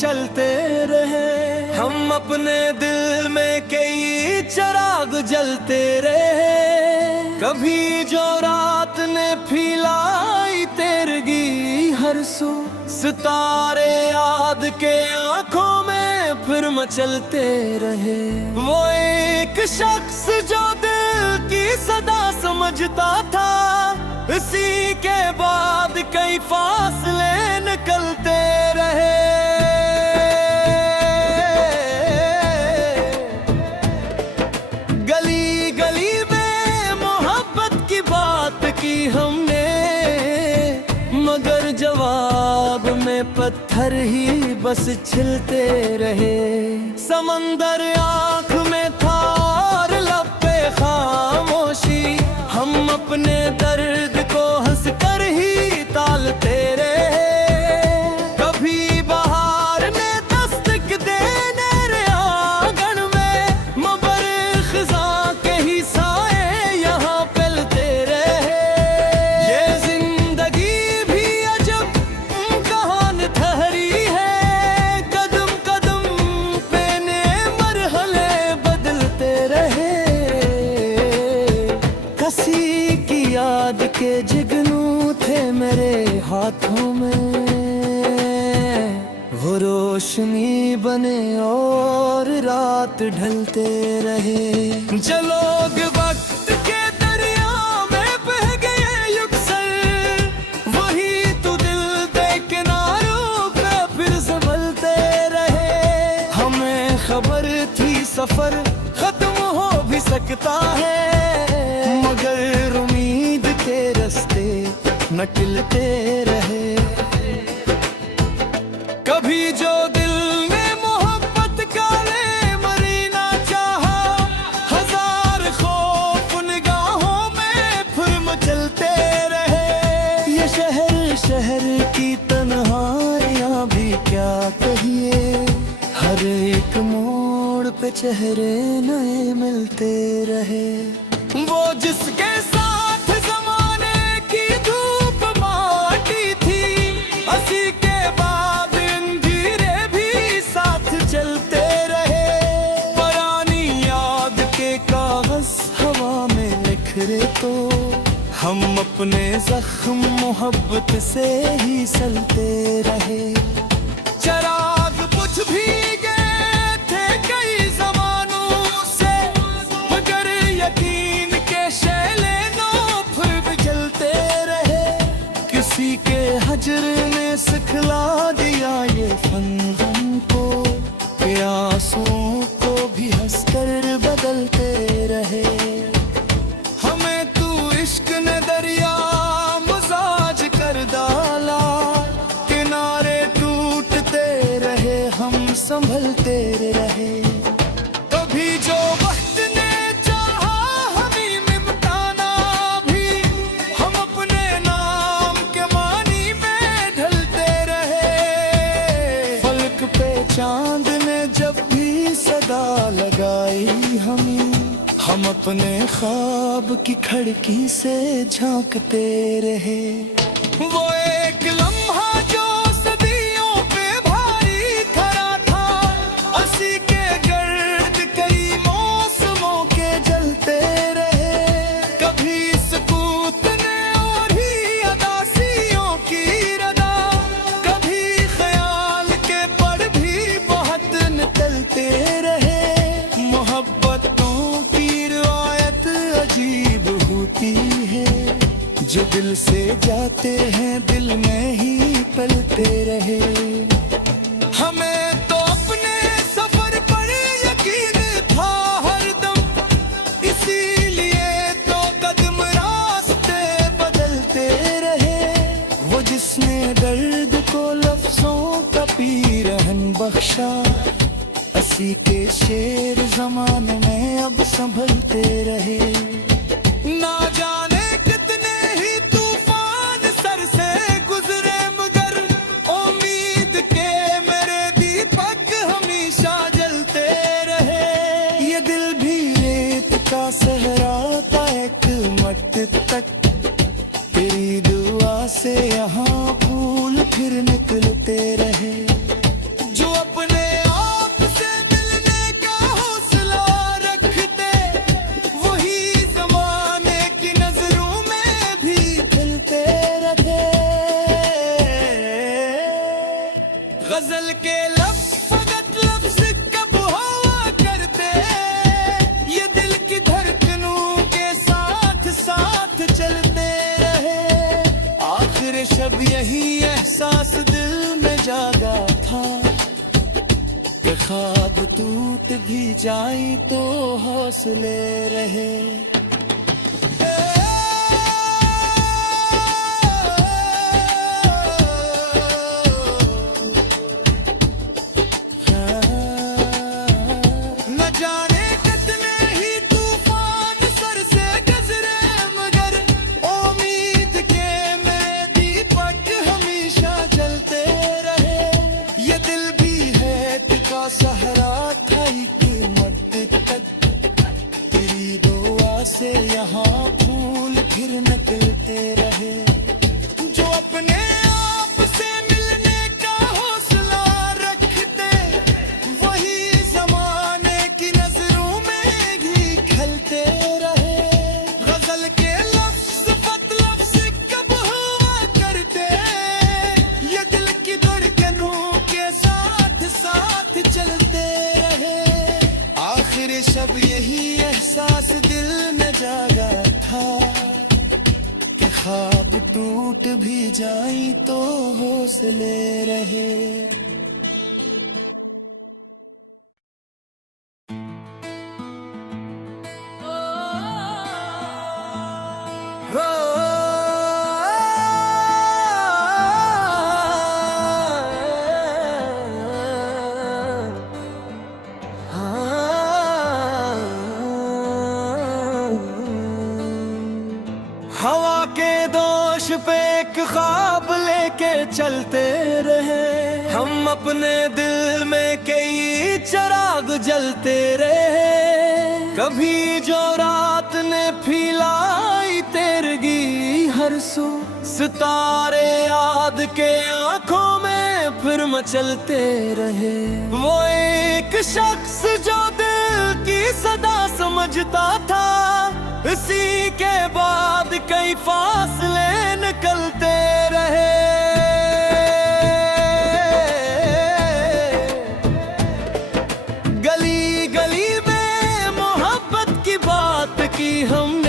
चलते रहे। हम अपने दिल में कई चिराग जलते रहे। कभी जो रात ने फैलाई तेरगी हर सू, सितारे याद के आंखों में फिर मचलते रहे। वो एक शख्स जो दिल की सदा समझता था, इसी के बाद कई फासले निकलते रहे। गली गली में मोहब्बत की बात की हमने, मगर जवाब में पत्थर ही बस छिलते रहे। समंदर आंख में था और लब पे खामोशी, हम अपने दर्द को हंस कर ही टालते रहे। कभी बहार ने दस्तक देने रे आंगन में, मगर खिज़ां के ही साए यहाँ फैलते रहे। ये जिंदगी भी अजब कहानी ठहरी है, कदम कदम पे नए मरहले बदलते रहे। किसी की याद के जिगनू थे मेरे हाथों में, वो रोशनी बने और रात ढलते रहे। जो लोग वक्त के दरिया में बह गए युक्सर, वही तो दिल दे किनारों पे फिर संभलते रहे। हमें खबर थी सफर खत्म हो भी सकता है, मगर उम्मीद के रास्ते न टिलते रहे। कभी जो दिल ने मोहब्बत का ले मरीना चाहा, हजार खौफ निगाहों में फिर मचलते रहे। ये शहर शहर की तन्हाइयाँ भी क्या कहिए, हर एक मोड़ पे चेहरे नए मिलते रहे। वो जिसके साथ जमाने की धूप माटी थी, हंसी के बाद अंधेरे भी साथ चलते रहे। पुरानी याद के कागज हवा में निखरे तो, हम अपने जख्म मोहब्बत से ही सलते रहे। चिराग बुझ भी गए थे कई जमानों से, मगर यकीन के शैले नो फिर भी जलते रहे। किसी के हजर ने सिखला दिया ये फन हमको, कि आंसुओं को भी हंसकर बदलते रहे। हमें तू इश्क ने दरिया मजाज कर डाला, किनारे टूटते रहे हम संभलते रहे। कभी जो वक्त ने चाहा हमें निमटाना भी, हम अपने नाम के मानी में ढलते रहे। फलक पे चांद ने जब भी सदा लगाई हमें, हम अपने ख्वाब की खिड़की से झांकते रहे। वो एक लम्हा जो सदियों पे भारी खड़ा था, हंसी के गर्द कई मौसमों के जलते रहे। कभी सकूत ने और ही अदासियों की रदा, कभी ख्याल के पर भी बहुत निकलते रहे। मोहब्बतों की रिवायत अजीब होती है, जो दिल से जाते हैं दिल में ही पलते रहे। हमें तो अपने सफर पर यकीन था हरदम, इसीलिए तो कदम रास्ते बदलते रहे। वो जिसने दर्द को लफ्जों का पीरहन बख्शा, हंसी के शेर जमाने में अब संभलते रहे। ना जाने कितने ही तूफान सर से गुजरे, मगर उम्मीद के मेरे दीपक हमेशा जलते रहे। ये दिल भी रेत का सहरा था एक मट तक, तेरी दुआ से यहाँ फूल फिर निकलते रहे। जो यही एहसास दिल में जागा था कि ख्वाब टूट भी जाए तो हौसले रहे। सहरा खाई कीमत तक तेरी दुआ से यहाँ फूल फिर निकलते रहे। जो अपने आप से मिलने का हौसला रखते वही जमाने की नजरों में भी खलते रहे। गजल के लफ्ज मतलब से कब हुआ करते ये दिल की धड़कनों के साथ साथ चलते रहे। आखिर सब यही एहसास दिल में जागा था कि ख्वाब टूट भी जाए तो हौसले रहे। हवा के दोष पे एक ख्वाब लेके चलते रहे हम, अपने दिल में कई चिराग जलते रहे। कभी जो रात ने फैलाई तेरगी हर सू, सितारे याद के आंखों में फिर मचलते रहे। वो एक शख्स जो दिल की सदा समझता था, इसी के बाद कई फासले निकलते रहे। गली गली में मोहब्बत की बात की हम,